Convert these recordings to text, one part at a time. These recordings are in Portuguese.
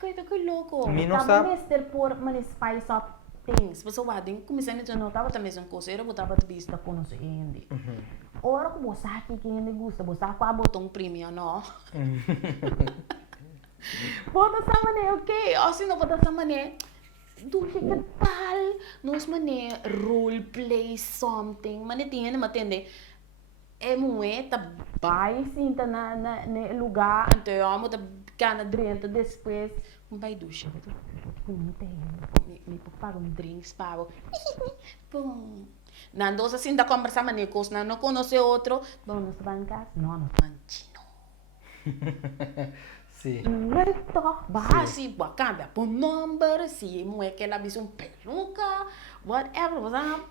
coisa que louco. Mi não Tava sabe. mister por mani spice up things. Você vai tem começando a não tava também sem coisa, eu botava de vista com não sei ainda. Ora que você aqui que ainda gosta, você com a botão premium, não? Bota essa maneira, ok? Assim não bota essa maneira. Do que tal? Nós maneira role play something, mas tem mas entende? É moeda, vai sim, tá na lugar, então eu amo da cana dentro depois, vai ducha, não tem, me paga drinks, pago, pum. Na dosa assim da conversa manecos, não conhece outro, vamos bancas, não manchino. Sim. Então, vai se cambia por número, se moe que ela visa peluca, whatever, você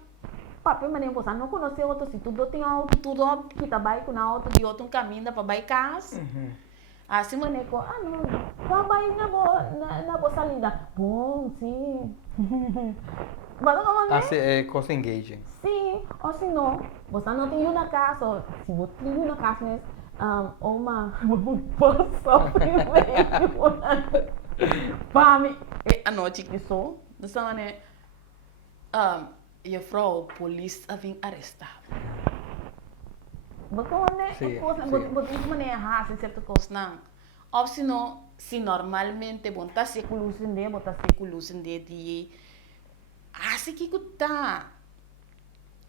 papai mané você não conhece outro, se tudo tem auto, tudo que tá vai com auto de outro caminho para vai casa. Assim mané ko, não, vai na boa salida. Bom, sim. Mas não mané? Assim, é coisa engaging. Sim, ou se não, você não tem uma casa, se você tem uma casa, né? Uma posso primeiro. Pami, a noite que sou, dessa mané, je vrouw, police having arrestado. Porque né, Sim, é coisa, sim. você mané raça, certa coisa não. Ou se não, se normalmente, bom, tá se culusinde, bota se culusinde de, assim que tá.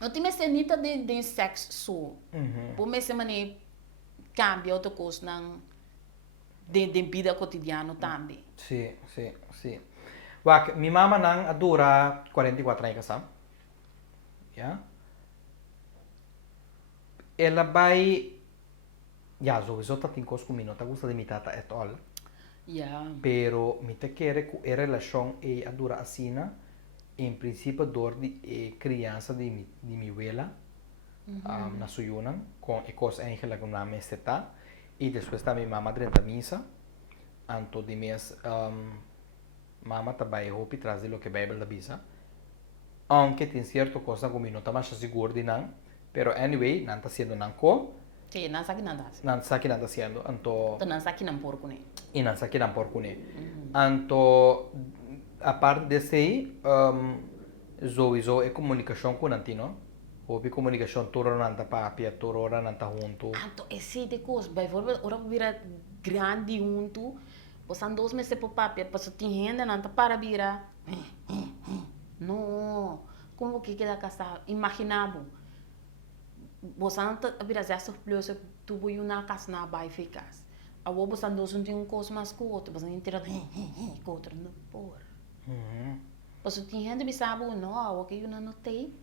Eu tinha cenita de sexo só. Por me se mané cambia outra coisa não, de vida cotidiana também. Sim, sim, sim. Wak, mi mama nang adura 44 anos kasam. Ya. Ela vai ya sowieso tá tem coisa comigo, tá gosta de mi tata et all. Yeah. Pero mi te quer que a relação é adura assina, em princípio dor de criança de mi abuela, na suyunan, com e coisa angela com na meseta, e depois tá mi mama dentro da missa, anto de mes mama trabalha hopi traz lo que Bible da bisa. Aunque tem certo coisa comigo não tá mais seguro de não, pero anyway, não tá sendo não co, Sì, non sa che non dà. não sa que não tá sendo, anto Non sa che non porco ne. e não sa que não porco ne. Anto a parte desse aí, sowieso é comunicação com antino. Hopi comunicação toda não tá papia, toda hora não tá junto. Anto, e sì, di cose, bijvoorbeeld, ora vira grandi junto, posan 2 meses po papia, paso ti gente non ta para vira. No, como que queda casado? Imaginabo. Bosan ta vira já surplus, tubo uma casa na bai ficas. A wo bosan dos um tem coisa mais com outro, bosan inteira com outro, não por. Paso ti gente bisabo, no, a wo que eu não notei.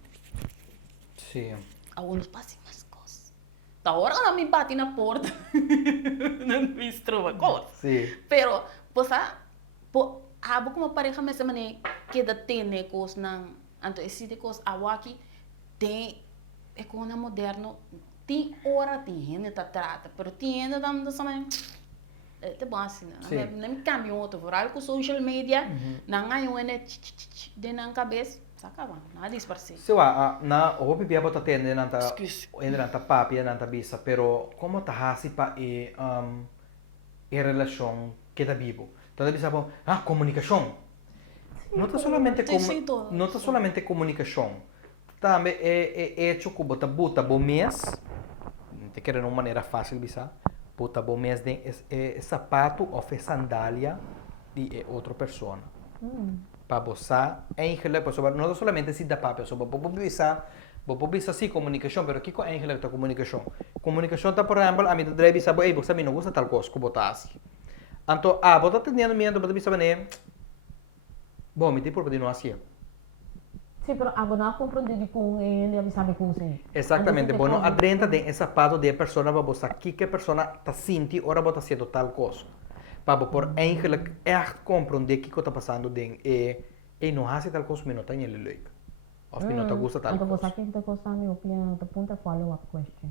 Sim. Alguns passam mais coisas. Da hora ela me bate na porta. Não me estrova coisa. Sim. Pero, você, abo como pareja me semane que da tem né coisa não, então esse de coisa awaki tem é coisa moderno, tem hora tem gente tá trata, pero tem gente da da semane é bom assim, não me cambia outro, por algo social media, não há um né de na cabeça. Sacava, nada disparce. Se na hopi bia bota tende nanta papi nanta bisa, pero como ta hasi pa e relação que da vivo. Então bisa bom, comunicação. Não tá solamente comunicação. Também é hecho que bota buta bom mês. Te quero de uma maneira fácil bisa. Bota bom mês de sapato ou sandália de outra pessoa. Para você, Angela, não solamente se dá papel, só vou bisa sim comunicação, pero que com Angela está comunicação? Comunicação está, por exemplo, a mim deve bisa, ei, você não gosta tal coisa, que botar assim. Então, você está tendo medo, você bisa bem, bom, me tem por não assim. Sim, pero agora não compreendo com ele, ele sabe como se. Exatamente, bom, não adrenta de sapato de pessoa para você, que a pessoa está sentindo, ora você sendo tal coisa. Para por eigenlijk echt compreender o que está passando dentro e não há tal coisa que não tem ele leuk. Of não está gosta tal coisa. Então você que está gostando minha opinião, pergunta follow-up question.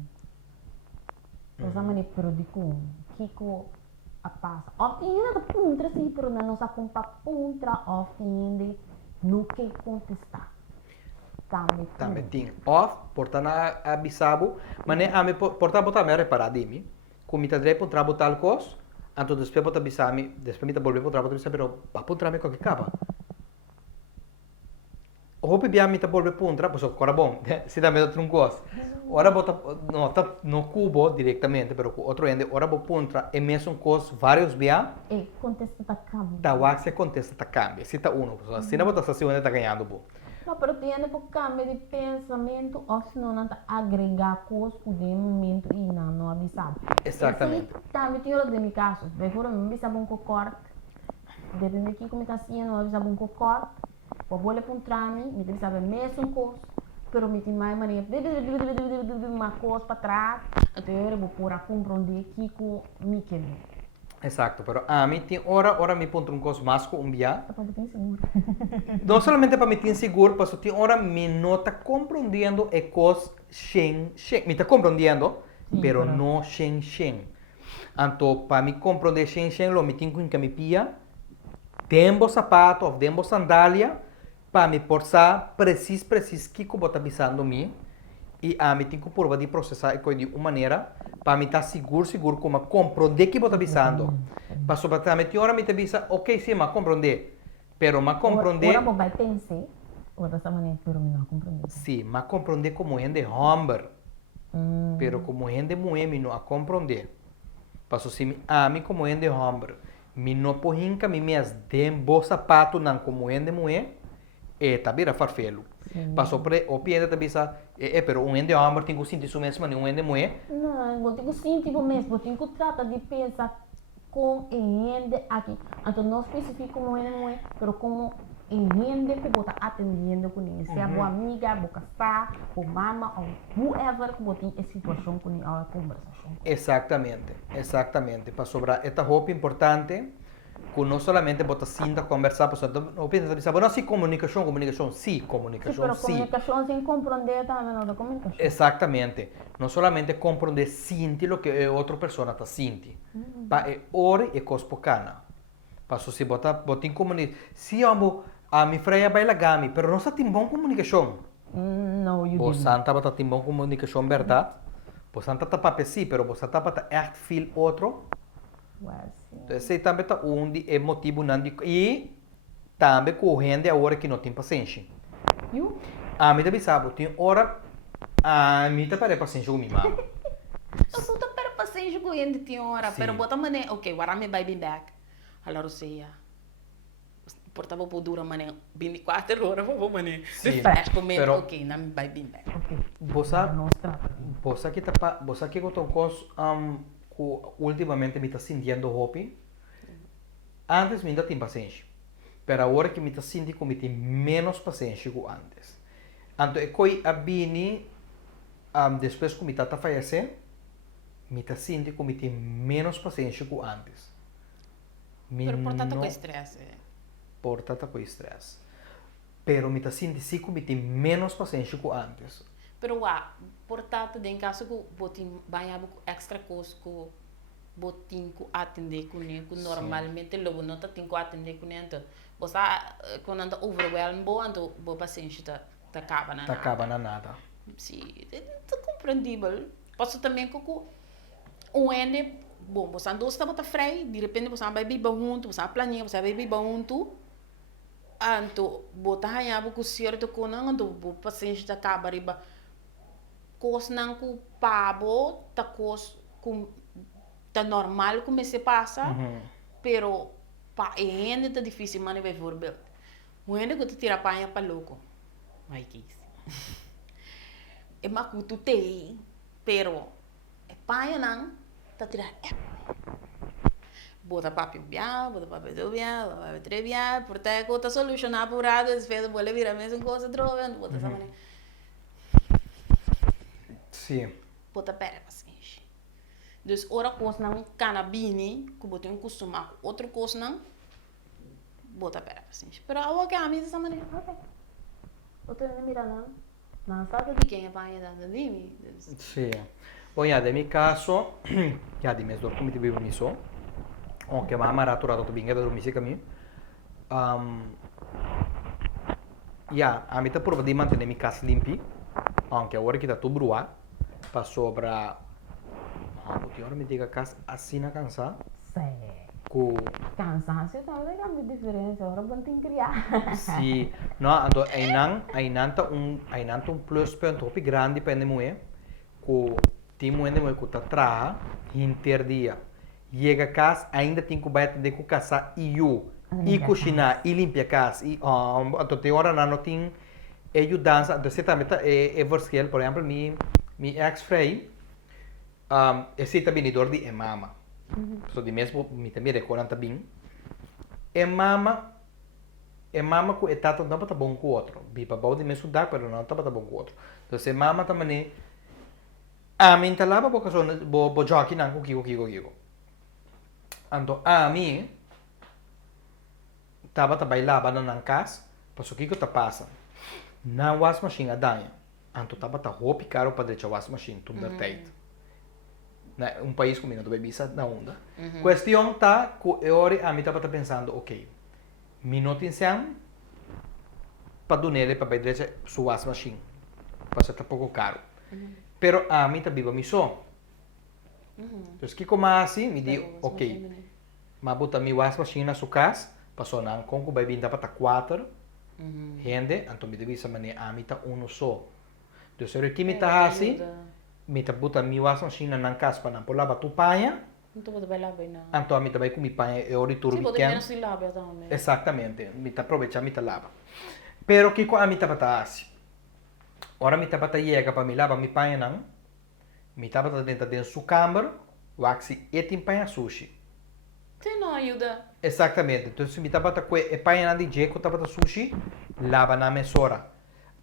Você me perguntou que a passa. Of ainda da puntra sim, pero não nossa conta puntra of ainda no que contestar. Também tem. Of porta na abisabo, mas nem a me porta botar me reparar de mim. Como está direito para tal coisa. Anto después bota bisami, después mita volve potra bota bisa, pero pa puntra me qualche capa. Hopi bia mita volve puntra, pues ora bom, si da medo truncos. Ora bota no ta no cubo directamente, pero com outro ende, ora bo puntra e mesmo cos vários bia, E contesta tá cambio. ta wax contesta ta cambia. Se ta uno, pues assim na bota sa segunda ta ganhando bo. Não, pero tiene por cambio de pensamento, ou senão não tá agregar coisas por de momento e não avisado. Exatamente. Também tem outro de meu caso, de fora me avisava um corte, depende aqui como está assim, não avisava um corte, para bolha para um trame, me avisava mesmo coisa, pero me tem mais maneira, uma coisa para trás, então eu vou pôr a compreender aqui com me querer. Exacto, pero a mí ora me pongo un cos más con un bia. Tá para ter seguro. No solamente para me tin seguro, pero ti ora me no está comprendiendo e cos shen. Me está comprendiendo, Sí, pero pero- no shen. Anto para me comprender shen lo me tin com que me pia. Dembo sapato, ou dembo sandália, para me porçar precis que como tá avisando me. E a mim tem que prova de processar e de uma maneira para me estar seguro como compreender que está avisando. Para sobretudo ora me te avisa, ok, sim, mas compreender. Pero mas compreender, Agora vai pensar, outra maneira, pero me não compreender. sim, mas compreender como é de homem. Pero como é de mulher, me não a compreender. Passo sim, a mim como é de homem. Me não pohinca me mes dembo sapato não como é de mulher. E tabira farfelo. Passo pre o piede te avisa, pero um ende homem tem que sentir isso mesmo, um ende mulher. Não, vou ter que sentir mesmo, vou ter que tratar de pensar com entende aqui. Então não especifico como é, não é, mas como entende que vou estar atendendo com ele. Se é boa amiga, vou casar, ou mama, ou whoever que vou ter essa situação com ele, a conversação. Exatamente. Para sobrar esta roupa importante, que não solamente bota sinta conversar, por exemplo, não pensa pensar, não, sim, comunicação, sim, Sim, comunicação, pero sim. comunicação sem compreender também não é comunicação. Exatamente. Não solamente compreender, sentir o que a outra pessoa está sentindo. Para ore e cospocana. Para se bota em comunicação. Se amo a minha freia baila gami, pero não está tem bom comunicação. Não, eu Você digo. está bota tem bom comunicação, verdade? Você está para sim, pero você está para echt feel outro. Então, esse também está é motivo e também correndo a hora que não tem paciência. You? A mim também sabe, tem hora a mim tá para paciência com minha mãe. Eu sou tão para paciência com ele de hora, Sim. pero bota mané, ok, agora me vai bem back. Agora você ia. Portava por dura mané, 24 horas, vou mané. Sim, Refresh comigo, pero- ok, não me vai bem back. Ok. Você Não se trata. Você que tá você que gosta cos que ultimamente me está sentindo hobby. Antes me ainda tinha paciência. Pero agora que me está sentindo como tem menos paciência que antes. Então é coi a bini depois que me está falecer, me está sentindo como tem menos paciência que antes. Pero portanto no- com estresse. Portanto com estresse. Pero me está sentindo sim como tem menos paciência que antes. Pero portanto, em caso que botin banhar com extra coisa que botin que atender com ele, que normalmente logo não tá tem que atender com ele, então você quando anda overwhelmed, então boa paciência tá acaba na. Tá acaba na nada. Sim, é compreendível. Posso também que o N, bom, você andou está bota frei, de repente você vai beber junto, você planeia, você vai beber junto. Então, botar ranhava com o certo com não, então boa paciência tá acaba riba. Coisa não com pabo, tá coisa com tá normal como se passa, pero pa ainda tá difícil mas vai for o ainda que tu tira panha para louco, vai que isso é macu tu tem, pero é panha não tá tirar bota papi bia, bota papi do bia, bota papi tre bia, porta que tá solucionar por nada, depois vuelve vir a mesma coisa droga, bota essa maneira, Sim. bota pera paciência. Dus ora coisa não canabini, que botem um costume com outra coisa não, bota pera paciência. Pero a outra a mim dessa maneira, ok. Outra não mira não, não sabe de quem é pai da mim. Sì. Poi ja, nel caso, ja, di mezzo come ti avevo messo, anche mamma ha turato bene da dormire con me. Ja, a me prova di mantenere mi casa limpi, anche ora che da tu brua, pa sopra, ora mi dica casa assina cansata. Sí. Ku Cansancio também é muito diferente. Agora vão ter que criar. si no ando ainanta um plus ponto hopi grande para moe ku ti moe moe ku ta tra interdia chega casa ainda tem que bater de ku casa e cozinhar e limpar casa e então tem hora não tem ajudança então você também é verskel por exemplo mi ex frei esse também dor de mama so di mesmo mi também recorda também mama ku etata não tá bom com o outro bipa bom de me estudar pero não tá bom com o outro então mama também a mim tá lá para boca só bo jockey não com kiko então a mim tava bailava na casa passo kiko tá passa na wash machine a danha então tava roupa caro para deixar wash machine tudo da teit na país como não bebisa na onda questão tá que ora a mim tava pensando ok minuto para donele para deixar sua wash machine para ser pouco caro pero a mim tá viva mi so então que como assim me digo ok mas bota mi wash machine na sua casa passou na conco vai vir para 4 gente então me devisa mané a mim tá só então se eu que me tá assim me tá bota mi wash machine na casa para não lava tu panha Então você vai lá bem não. então a mim também com mi panha eu rituro Sim, pode menos se lava também. exatamente me tá aproveita me tá lava pero que com a mim tá assim ora me tá para chega para me lava mi panha não me tá para dentro de sua câmara waxi etim panha sushi Você não ajuda. exatamente então se me tá para que e panha não de jeito tá para sushi lava na mesora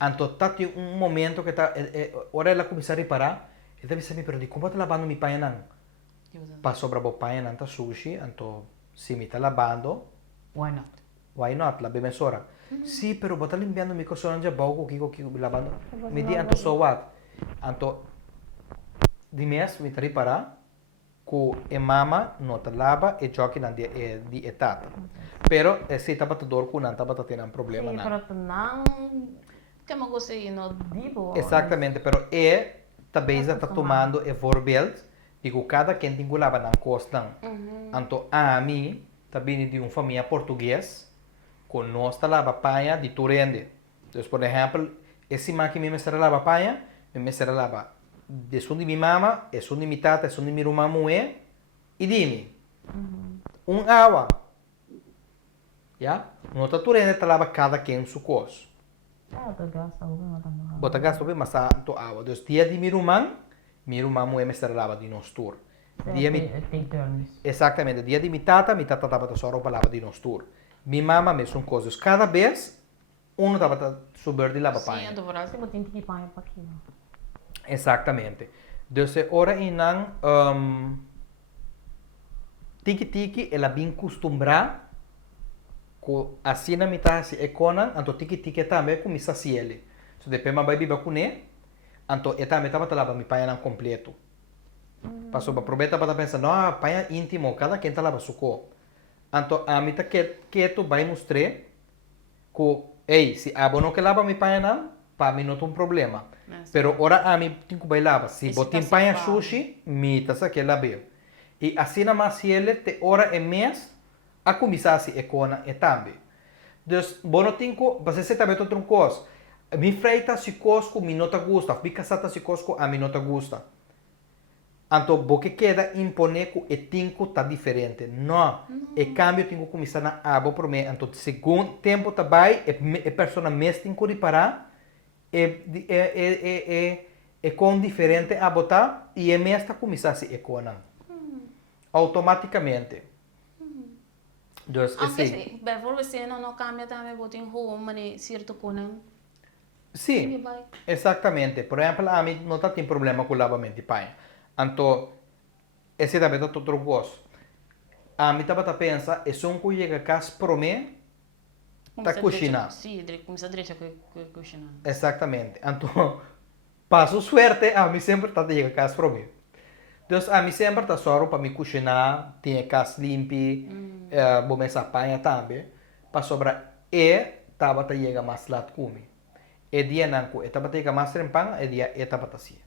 então tá tem momento que tá ora ela começar a reparar e deve saber pero de como tá lavando mi panha não para sobra bo panha não tá sushi então se me tá lavando Why not? why not la mesora sì però bota limpiando mi cosa già bogo kiko lavando mi di anto so what anto di mes mi tri para ku e mama no ta lava e giochi na di etata pero se ta bata dor ku nan ta bata tena problema Sim, na pero não. Tem uma coisa aí, não? Digo. exatamente pero ta beza ta tomando e voorbeeld digo cada quem tem lava na costa anto a mim ta bini di família português con nostra lava panha di Turende. Então, por exemplo, esse máquina me será lava panha, me será lava de som de minha mama, e som de minha tata, e som de minha irmã moe, e dime, água. Já? Nota Turende ta lava cada quem su cos. Ah, eu gasto alguma também. Bota gasto bem, mas anto água. Então, dia de minha irmã moe me será lava di nostur. Dia mi Tem turnos. exatamente, dia de minha tata tava só roupa lava di nostur. Minha mama me são coisas cada vez tava subir de lava Sim, panha. eu tô falando. Você tem que ir para aqui. Exatamente. Então, ora inang tiki ela bem costumbrada com assim na mitad se econan, anto tiki também com misa ciele. So depois vai biba com ne, anto eta metaba talaba mi paia completo. Passo para aproveitar para pensar, não, paia íntimo, cada quem talaba suco. Anto a mita que tu vai mostrar que ei, se abono que lava mi paia não, para mim não tem problema. Pero ora a mim tenho que lava, se botin paia sushi, mi tasa que lave. E assim na maciele te ora e mês a começar se econa e também. Dus bono tinko, basta se também outro coisa. Mi freita si cosco mi nota gusta, mi casata si cosco a mi nota gusta. Anto bo que queda impone que e tinko tá diferente. Não, e cambio tinko começar na abo por me, anto segundo tempo tá vai e persona mes tinko reparar e com diferente a botar e e mes tá começar se econa. Automaticamente. Dus Aunque por você não cambia também, botem home, mas certo conan. Sim, exatamente. Por exemplo, a mim não tem problema com o lavamento de panha. Então, esse também é outro gosto. A mim estava a pensar, é só um que chega a casa para mim, está cozinhando. Sim, começa a direita cozinhando. Exatamente. Então, passo suerte, a mim sempre está a chegar a casa para mim. Então, a mim sempre está só para me cozinhar, tem a casa limpa, vou me panha também, para sobrar estava a chegar mais lá de comer. E dia nanku etapa tega master pang e dia etapa tasia.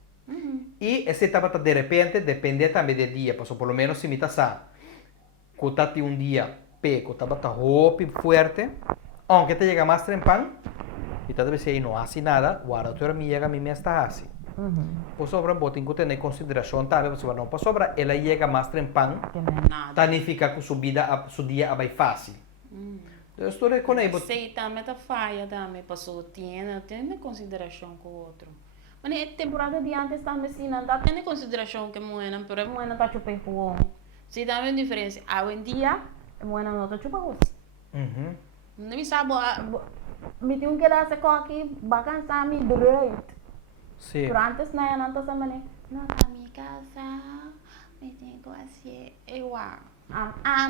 E essa etapa de repente depende também do dia, por lo menos se mita sa. Cotati un día pe, cotabata hopi fuerte, aunque te llega más trempan, y te debe ser no hace nada, guarda tu mi llega mi me está así. Por sobra botin que tener consideración también, porque no por sobra, ela llega más trempan, Que não é Nada. tanifica que su día vai fácil. Eu estou reconhecendo. Sei também tá falha também, passou tem consideração com o outro. Mas é temporada de antes também sim, não tá tendo consideração que moena, pero Moena tá chupando com se dá uma diferença. Hoje em dia, moena não tá chupando. não me sabe, Me tem que dar com aqui, bacana sabe direito. Sim. Pero antes não tá sabendo. não tá minha casa, me tem que assim, eu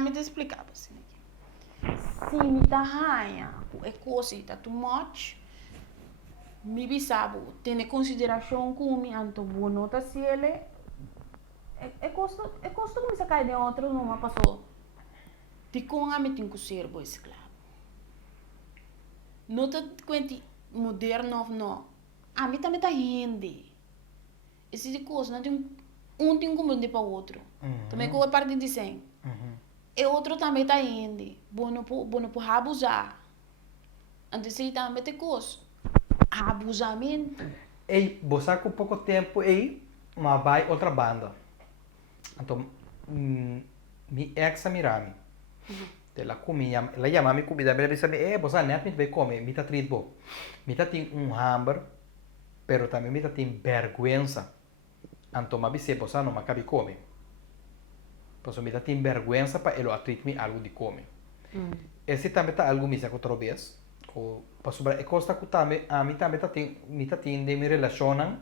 me te explicar assim aqui. Se me tá raia, é coisa tá too much. Me bisabo, tem consideração com me anto boa nota se ele é costume sacar de outro numa passou. De com a me tem que ser boa escravo. Nota quanti moderno ou não. A mim também tá rende. Esse de coisa não tem tem como de para o outro. Também com a parte de 100. E outro também tá rende. Bom não por abusar. Antes se também tem coisa. Abusamento. Ei, você com pouco tempo aí, mas vai outra banda. Então, mi ex Mirami. Ela comia, ela chamava me comida, ela disse, você não vai comer, me tá triste bo. Me tá tem hamburger, pero também me tá tem vergüenza. Então, mas você não cabe comer. Pois me tá tem vergüenza para ele atrit me algo de comer. Esse também tá algo me saco outra vez. Sobre costa que também a mim também tá tem de me relacionam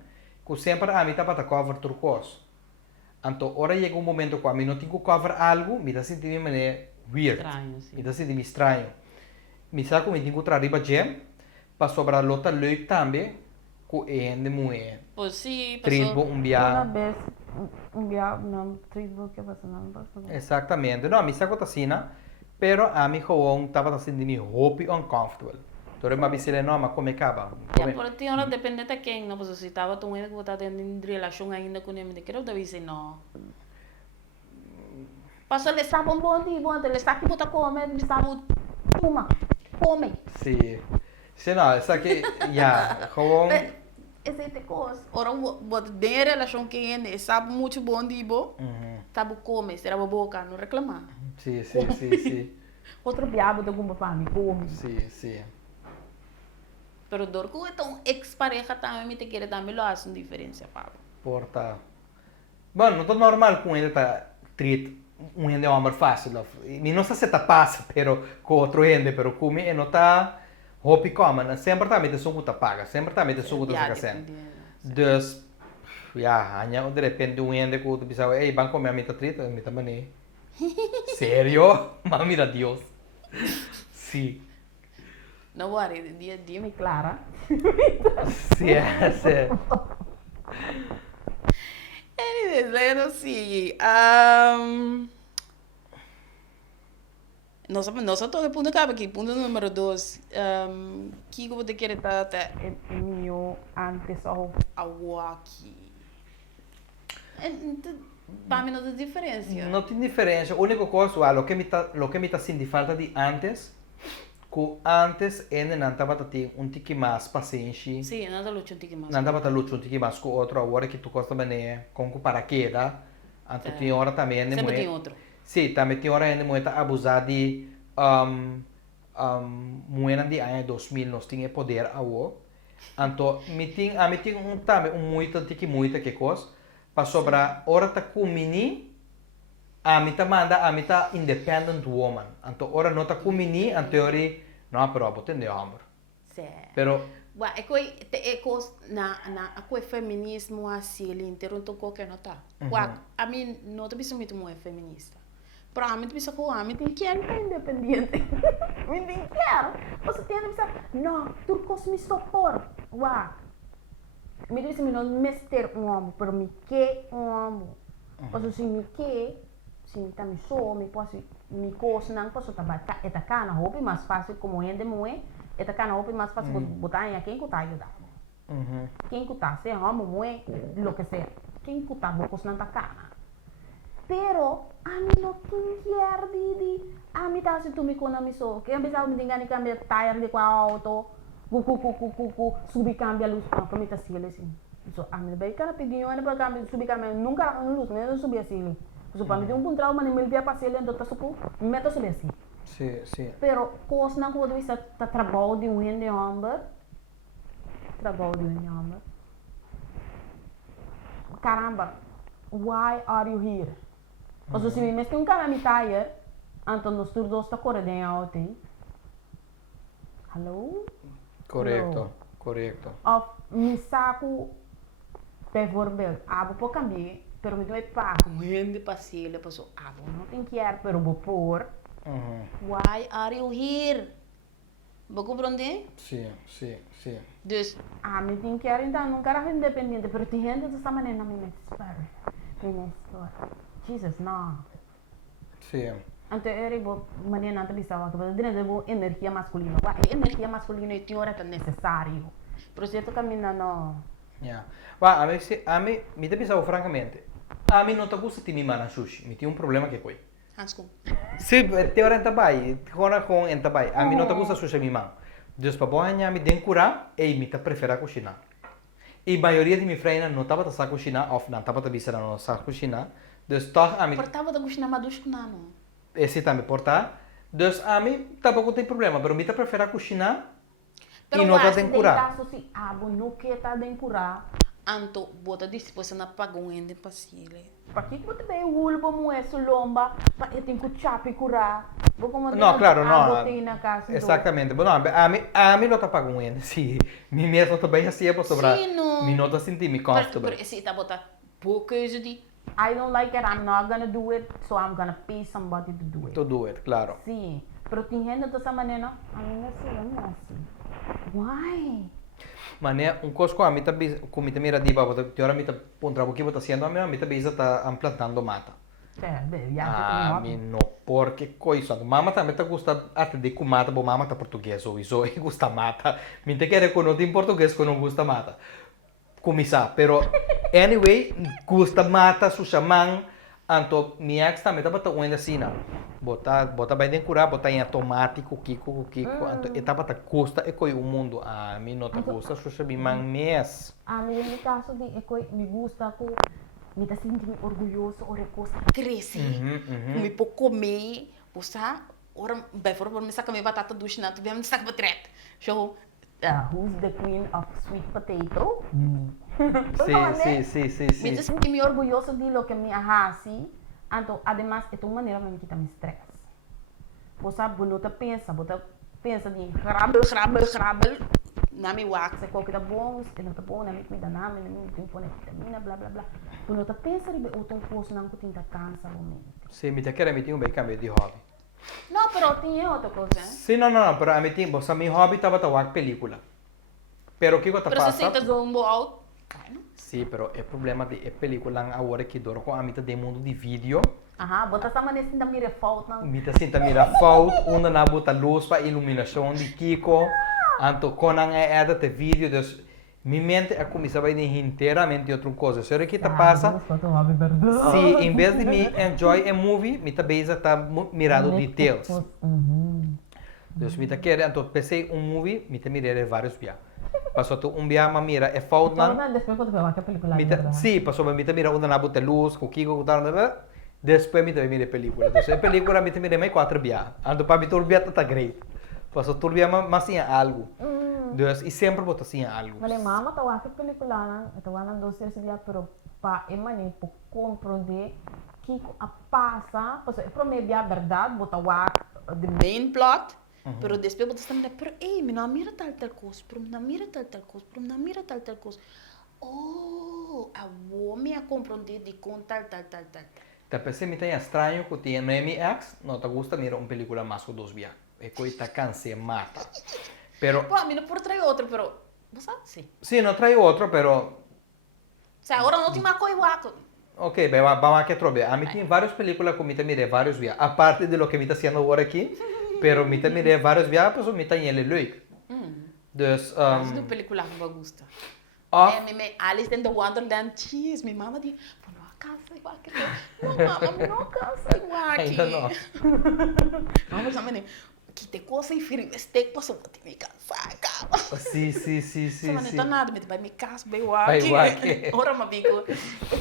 que sempre a mim tá para cover turcos. Então, ora chega momento que a mim não tenho que cover algo, me tá sentindo me weird. Estranho, sim. Me tá sentindo estranho. Me sabe que me tenho que trazer para jam, para sobre a lota leuk também, que é de mulher. Pois sim, Tribo passou. Uma vez. vez, não, tribo que passa não passa. Exatamente. Não, me sabe que assim, pero a mim gewoon estava sentindo hope uncomfortable. Então, eu me disse, não, mas como acaba? Ja, por tem hora depende de quem, não, porque se estava tão que você tendo relação ainda com ele, quero deve dizer não. Passou ele sabe bom dia, ele sabe que você come, ele sabe uma, come. Sim. Sim, não, isso aqui, já, gewoon... Esse é coisa. Ora, você tem relação com ele, sabe muito bom dia, sabe come, será boca, não reclamar. Sim, sim, sim, sim. Outro diabo de alguma família, come. Sim, sim. Pero dor que então ex-pareja também me te quer também lo hace uma diferença, Pablo. Porta. Bueno, não tô normal com ele para treat um gente homem fácil. E não sei se tá passa, pero com outro gente, pero com ele não tá hobby common. Sempre também tem suco tá paga, sempre também tem suco tá sacasen. Dus ja, hanya de repente um gente que tu bisa, ei, banco me amita treat, me também. Sério? Mamita Deus. Sim. Não worry, dia a dia me Clara. Sim, sim. Anyways, let's see. Nossa, todo ponto acaba aqui. Ponto número 2. Que eu vou ter que estar até É meu antes ou aqui. Para mim não tem diferença. Não tem diferença. A única coisa, o que me tá sentindo falta de antes, que antes ainda não estava tendo um tique mais paciência. Sim, nada luta um tique mais. Não estava tendo um tique mais com o outro, agora que tu gosta de com o paraquedas. Antes tem hora também ainda Sempre tem outro. Sim, também tem hora ainda muito abusar de moeda de ano 2000 nós tinha poder agora. Então, me tem também muito tique muito que coisa. Para sobrar hora tá com mini a mim tá independent woman. Então, ora não tá com mini, em teoria, não, pero vou ter amor. Sim. Pero, É coisa na feminismo assim, ele inteiro então qualquer não tá. A mim não te penso muito muito feminista. Para mim, penso que o homem tem que ser independente. Me tem que você tem que pensar, não, tu costa me sopor. Me diz me não mester homem, pero me que homem. Porque se me que se me tá me sou, me posso me coisa não posso trabalhar. É cana roupa mais fácil como ainda moe. É cana roupa mais fácil botar em quem que tá ajudar. Quem que tá, se homem moe, lo que seja. Quem que tá, vou coisa não tá cana. Pero, ami no quer di. Ami tá se tu me conamiso. Que ambisa me dinga ni cambia tire de qua auto. Subi cambia luz. Não, para mim tá assim, assim. So, ami bem cara pediu, ana para cambia, subi cambia, nunca a luz, nem subi assim. So, para mim tem um trauma, nem me dia passei lendo, tá supo, meta subi assim. Sim, sim. Pero, coisa não pode ser tá trabalho de um de homem. Trabalho de um de homem. Caramba, why are you here? Also, se me mesmo um cara me tire, então nós todos está correndo aí. Hello? Correcto, correcto. Of me saco, bijvoorbeeld, abo po cambiar, pero me doy pa, Gente passeia, passou. abo não tem que ir, pero vou por. Why are you here? Vou compreender? Sim, sim, sim. Dus, Me tem que ir, então, não quero ser independente, pero tem gente dessa maneira na minha história. Minha história. Jesus, não. Sim. Então, eu vou, maneira não te pensava, que eu vou energia masculina. Energia masculina é teoria necessário. Por isso, eu tô caminhando. Yeah. Ma a me, mi te pensavo francamente, a me non ti gusta ti mi mana sushi, mi ti un problema che qui. handschoen. Sì, te ora entabai, con entabai, a me non ti gusta sushi mi man. Dus pa boha mi den cura e mi ta prefera cucina. E maioria di mi freina non tava ta sa cucina, of non tava ta bisera non sa cucina. Dus toch a mi, Portava da cozinha madushko na no. esse tá me portar. Dus a mi tampoco tem problema, pero mi ta prefera cucina Pero e non ta guarda, den cura. Caso se abo não quer tá de curar. Anto, bota disposição na pagão de passeio. Para que você tem o ulbo moeso lomba, para eu tenho que chape curar. Vou como No, claro, no. tem na casa. Exactamente. Bueno, a mí lo está pagando, sí. Mi mesmo também assim é para sobrar. Sim, no. Mi nota sentir me comfortable. Pero esse tá bota boa coisa de. I don't like it, I'm not gonna do it, so I'm gonna pay somebody to do it. To do it, claro. Sim, pero tem gente dessa maneira, a minha não é assim. Why? Mané, un coso a mí también, como te mira diba, porque ahora mi ta un trabajo que está haciendo a mí también está plantando mata. A mí no, porque coisa, mama também tá gusta até de com mata, bo mama tá português ou isso, e gusta mata. Me te quer com em português que não gusta mata. Comisa, pero anyway, gusta mata su chamang, anto mi ex também tá bota uma assim, bota bem de curar, bota em automático, kiko, anto etapa tá custa e coi o mundo. A mim não tá gusta su chamang mes. A mim, no caso de, me gusta com, me tá sentindo orgulhoso ou recosta. Cresce. Me pôr comer, poça. Ora, bijvoorbeeld, me saca minha batata doce na, tu vem me saca batret. Show. Who's the queen of sweet potato? Me. Sim. Me diz que me orgulhoso de lo que me hace, então, además, é uma maneira para quitar meu stress. Você pensa de Grabbel. Na me wax. se qualquer bom, se não tá bom, não me cuida nada, não me tem pôr vitamina, blá blá blá. Você pensa de outro coisa não que tinha cansa momento. Sim, me te quer me tem um bem cambio de hobby. Não, pero tinha outra coisa, hein? Sim, não, pero a mim tem, bossa, meu hobby tava tawag película. Pero o que tá Pero se passa? senta gombo out. Sim, pero é problema de película agora que doro com a mim de mundo de vídeo. Aham, bota essa maneira assim da mira falta, não. Me te sinta mira fout, onde na bota luz para iluminação de Kiko. Anto conan é de vídeo, dus minha mente é começar a ir inteiramente outra coisa. Se o que tá passa, se em vez de me enjoy a movie, me tá beza tá mirando details. Dus me tá querendo, então pensei movie, me tá mirando vários via. Passou tu via ma mira é fout Não, não. depois quando vai a película. Sim, passou me tá mira onde na bota luz, com Kiko, com tal, depois me tá mira película. Dus a película me tá mira mais 4 via. Anto para me turbia tá great. Passou turbia mas tinha algo. Dus e sempre bota tinha algo. Mas mama tá a película, tá lá não doce dia, pero pa é maneira por compreender que a passa, pois é para mim a verdade, bota lá The main plot. Pero depois bota também, pero me não mira tal coisa, pero não mira tal coisa, pero não mira tal coisa. Oh, a vou me compreender de com tal. Te pensei me tem estranho que tinha Miami X, não te gusta mirar uma película mais que 2 via. E coita canse mata. Pero Pô, a mim não por trair outro, pero você sim. sim, não trai outro, pero Se agora não tem uma coisa waco. ok, bem, vamos aqui trobe. A mim tem várias películas que me te mirei vários via. A parte de lo que me está haciendo agora aqui, pero me te mirei vários via, pues me tá ele leuk. Dus Mas do película que eu gosto. of Me Alice in the Wonderland, cheese, minha mama di, cansa igual que não, mama, não cansa igual aqui. Ainda não. Vamos também. Que te coisa e frio, este passou para me cansar, calma. Sim, sim, sim, sim, Sama sim. nito nada, me vai me caso, vai Vai waki. waki. Ora ma bico.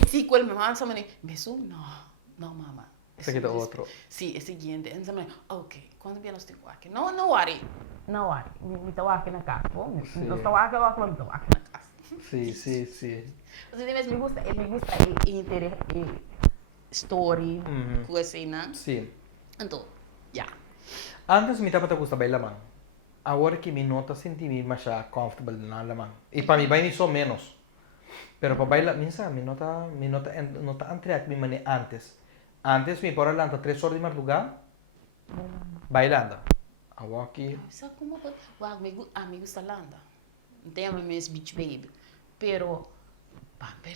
Sì, quel me man sama ne. Beso no mama. Isso aqui é outro. Sì, è seguinte. E sama ok, quando viene sto waki. No worry. Não, ai, me tá aqui na casa, bom? Sim. Não está aqui, eu aqui, não está aqui. Na casa. Sim, sim, sim. Você deve Me gusta interesse, story, Uhum. coisa aí, né? Sim. Então, yeah. Antes me estava a gostar bem alemão. Agora que me nota sentir-me mais comfortable na alemão. E para mim vai só menos. Pero para bailar, minsan, me nota antes me mane antes. Antes me por adelante 3 horas de madrugada bailando. Agora aqui, Sabe como o amigo está landa? Não tem a mesma beach baby. Pero,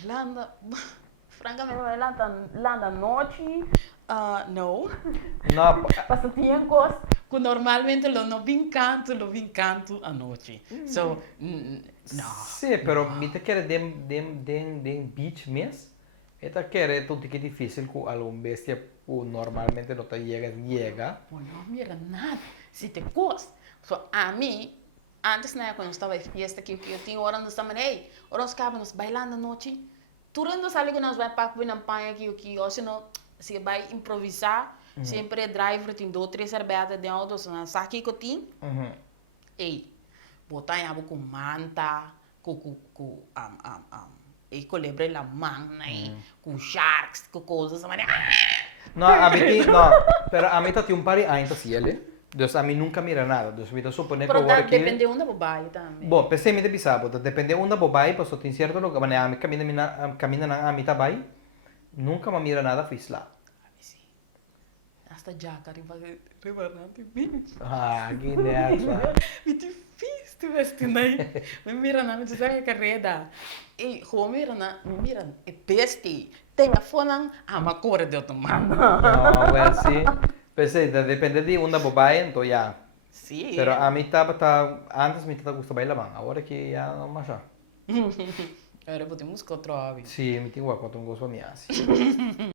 Landa, francamente, Landa noite, no. não, passa tempos, Que normalmente lo vim canto à noite. So, no. sim, pero me te quer dem beach mes. Eta quer tudo que é difícil com algum bestia que normalmente não te chega. Pô, não mira nada. Se te gosta. So, a mim, antes, né, quando eu estava em fiesta, que eu tinha hora nós também, hey, hora nós ficávamos bailando à noite. Turando sabe que nós vai para a panha aqui, ou se não, se vai improvisar, sempre driver tem 2, 3 cervejas de auto, se não sabe que eu tenho, ei, botar em com manta, e colebre la manga, com sharks, com coisas, mas Não, a mim não, pero a mim tá um par de anos assim, ele. Dus a mim nunca mira nada. Dus me supone que agora que depende onde vai também. bom, pensei me de bisabo, depende onde bobai, posso tem certo lugar, mas a mim camina na a mim tabai. Nunca me mira nada fiz lá. Hasta jaca, ribarante, bitch. Ah, que nessa. Me difícil vestir aí. Me mira na, me diz a carreira. E como me mira, é peste. Tem a fona, a macora de automático. No, well, sí. Pensei, depende de onde bobai, então já. Sim. Pero a mim tava antes me tava gostando bem lá, agora que já não mais já. Agora podemos controlar. Sim, me tenho que contar um gosto para mim assim.